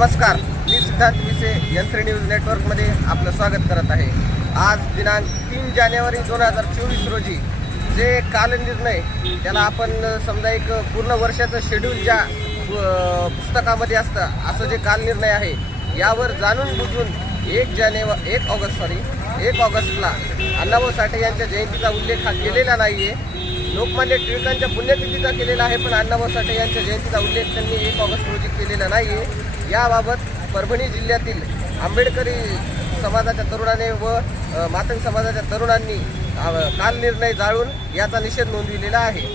नमस्कार. मी सिद्धांत विसे यंत्र न्यूज नेटवर्कमध्ये आपलं स्वागत करत आहे. आज दिनांक तीन जानेवारी दोन हजार चोवीस रोजी जे कालनिर्णय त्याला आपण समजा एक पूर्ण वर्षाचं शेड्यूल ज्या पुस्तकामध्ये असतं असं जे कालनिर्णय आहे यावर जाणून बुजून एक जानेवारी एक ऑगस्ट सॉरी एक ऑगस्टला अण्णाभाऊ साठे यांच्या जयंतीचा उल्लेख हा केलेला नाही आहे लोकमान्य टिळकांच्या पुण्यतिथीचा केलेला आहे पण अण्णाभाऊ साठे यांच्या जयंतीचा उल्लेख त्यांनी एक ऑगस्ट रोजी केलेला नाही आहे याबाबत परभणी जिल्ह्यातील आंबेडकरी समाजाच्या तरुणाने व मातंग समाजाच्या तरुणांनी काल निर्णय जाळून याचा निषेध नोंदविलेला आहे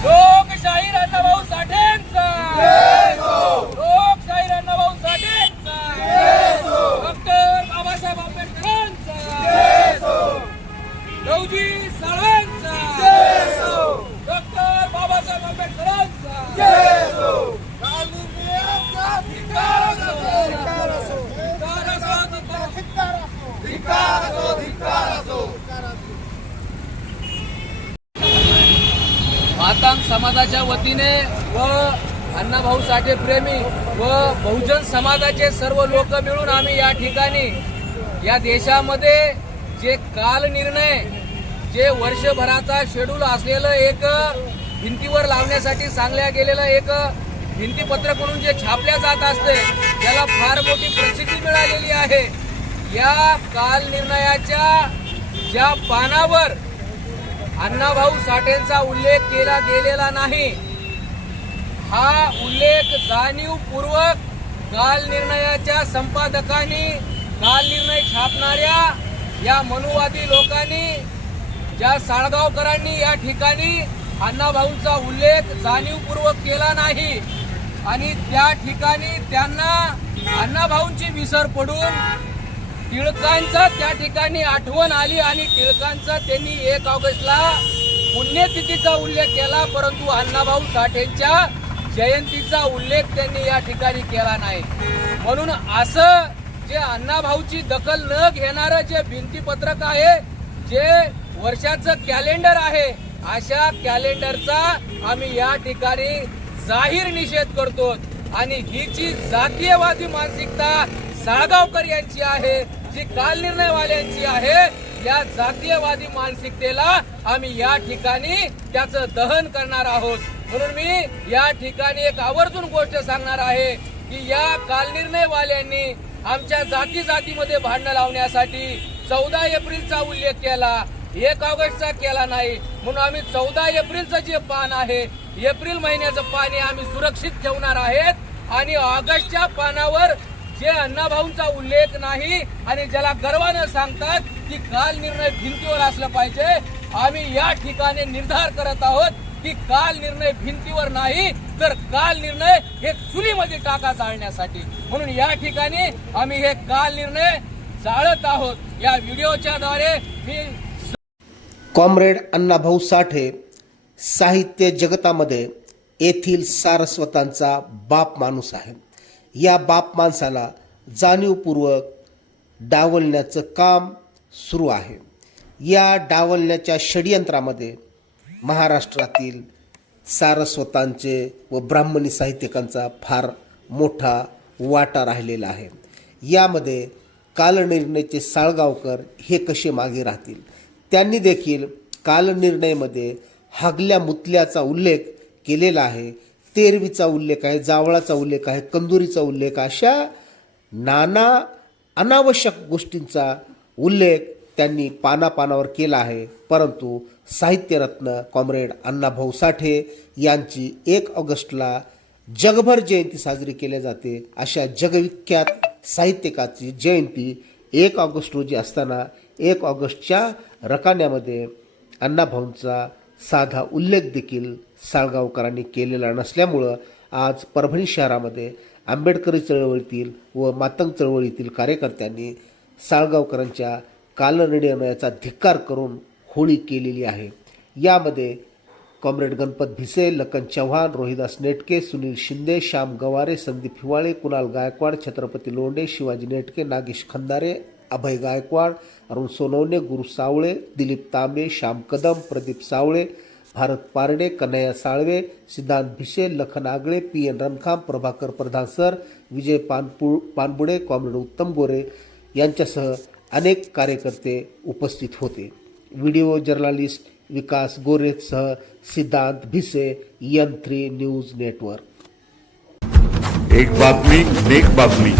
लोकशाही अण्णाभाऊ साठेंचा लोकशाही अण्णाभाऊ साठेंचा डॉक्टर बाबासाहेब आंबेडकरांचा लवजी साळवेंचा डॉक्टर बाबासाहेब आंबेडकरांचा गांधीजींचा धिक्कार असो. धिक्कार असो, धिक्कार असो. धिक्कार असो, धिक्कार असो. मातांग समाजाच्या वतीने व अण्णाभाऊ साठे प्रेमी व बहुजन समाजाचे सर्व लोक मिळून आम्ही या ठिकाणी या देशामध्ये जे काल निर्णय जे वर्षभराचा शेड्यूल असलेलं एक भिंतीवर लावण्यासाठी सांगल्या गेलेलं एक भिंतीपत्रक म्हणून जे छापल्या जात असते त्याला फार मोठी प्रसिद्धी मिळालेली आहे. या काल निर्णयाच्या ज्या पानावर अण्णाभाऊ साठेंचा उल्लेख केला गेलेला नाही हा उल्लेख जाणीवपूर्वक काल निर्णयाच्या संपादकांनी काल निर्णय छापणाऱ्या या मनुवादी लोकांनी ज्या साळगावकरांनी या ठिकाणी अण्णाभाऊंचा उल्लेख जाणीवपूर्वक केला नाही आणि त्या ठिकाणी त्यांना अण्णाभाऊंची विसर पडून टिळकांचा त्या ठिकाणी आठवण आली आणि टिळकांचा त्यांनी एक ऑगस्टला पुण्यतिथीचा उल्लेख केला परंतु अण्णाभाऊ साठेंच्या जयंतीचा उल्लेख त्यांनी या ठिकाणी केला नाही. म्हणून असं जे अण्णाभाऊची दखल न घेणारं जे भिंतीपत्रक आहे जे वर्षाचं कॅलेंडर आहे. अशा कॅलेंडरचा आम्ही या ठिकाणी जाहीर निषेध करतो. आणि ही जी जातीयवादी मानसिकता साळगावकर यांची आहे जी काल निर्णयवाल्यांची आहे या जातीयवादी मानसिकतेला आम्ही या ठिकाणी त्याचं दहन करणार आहोत. म्हणून मी या ठिकाणी एक आवर्जून गोष्ट सांगणार आहे की या कालनिर्णयवाल्यांनी आमच्या जाती जातीमध्ये भांडणं लावण्यासाठी चौदा एप्रिलचा उल्लेख केला. एक ऑगस्टचा केला नाही. म्हणून आम्ही चौदा एप्रिलचं जे पान आहे एप्रिल महिन्याचं पान आम्ही सुरक्षित ठेवणार आहेत. आणि ऑगस्टच्या पानावर जे अण्णाभाऊंचा उल्लेख नाही आणि ज्याला गर्वानं सांगतात की काल निर्णय भिंतीवर असलं पाहिजे आम्ही या ठिकाणी निर्धार करत आहोत की काल निर्णय भिंतीवर नाही तर काल निर्णय हे चुलीमध्ये टाका जाळण्यासाठी. म्हणून या ठिकाणी आम्ही हे काल निर्णय जाळत आहोत. या व्हिडिओच्या द्वारे मी कॉम्रेड अण्णाभाऊ साठे साहित्य जगतामध्ये येथील सारस्वतांचा बाप माणूस आहे. या बाप माणसाला जाणीवपूर्वक डावलण्याचं काम सुरू आहे. या डावलण्याच्या षडयंत्रामध्ये महाराष्ट्रातील सारस्वतांचे व ब्राह्मणी साहित्यिकांचा फार मोठा वाटा राहिलेला आहे. यामध्ये कालनिर्णयचे साळगावकर हे कसे मागे राहतील? त्यांनी देखील कालनिर्णयमध्ये हागल्या मुतल्याचा उल्लेख केलेला आहे. तेरवीचा उल्लेख आहे जावळाचा उल्लेख आहे कंदुरीचा उल्लेख अशा नाना अनावश्यक गोष्टींचा उल्लेख त्यांनी पानापानावर केला आहे. परंतु साहित्यरत्न कॉम्रेड अण्णाभाऊ साठे यांची एक ऑगस्टला जगभर जयंती साजरी केली जाते. अशा जगविख्यात साहित्यिकाची जयंती एक ऑगस्ट रोजी असताना एक ऑगस्टच्या रकान्यामध्ये अण्णाभाऊंचा साधा उल्लेख देखील साळगावकरांनी केलेला नसल्यामुळं आज परभणी शहरामध्ये आंबेडकरी चळवळीतील व मातंग चळवळीतील कार्यकर्त्यांनी साळगावकरांच्या कालनिर्णयाचा धिक्कार करून होळी केलेली आहे. यामध्ये कॉम्रेड गणपत भिसे लखन चव्हाण रोहिदास नेटके सुनील शिंदे श्याम गवारे संदीप हिवाळे कुणाल गायकवाड छत्रपती लोंढे शिवाजी नेटके नागेश खंदारे अभय गायकवाड अरुण सोनवणे गुरु सावळे दिलीप तांबे श्याम कदम प्रदीप सावळे भारत पारडे Kanhaiya Salve Siddhant Bhise Lakhan Agale P N Rankham Prabhakar Pradhan sir Vijay पानपु Panbude comrade Uttam Gore यांच्यासह अनेक कार्यकर्ते उपस्थित होते. Video journalist Vikas गोरेसह Siddhant Bhise M three news network. एक बातमी नेक बातमी.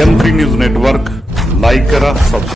M three news network like करा सबस्क्राईब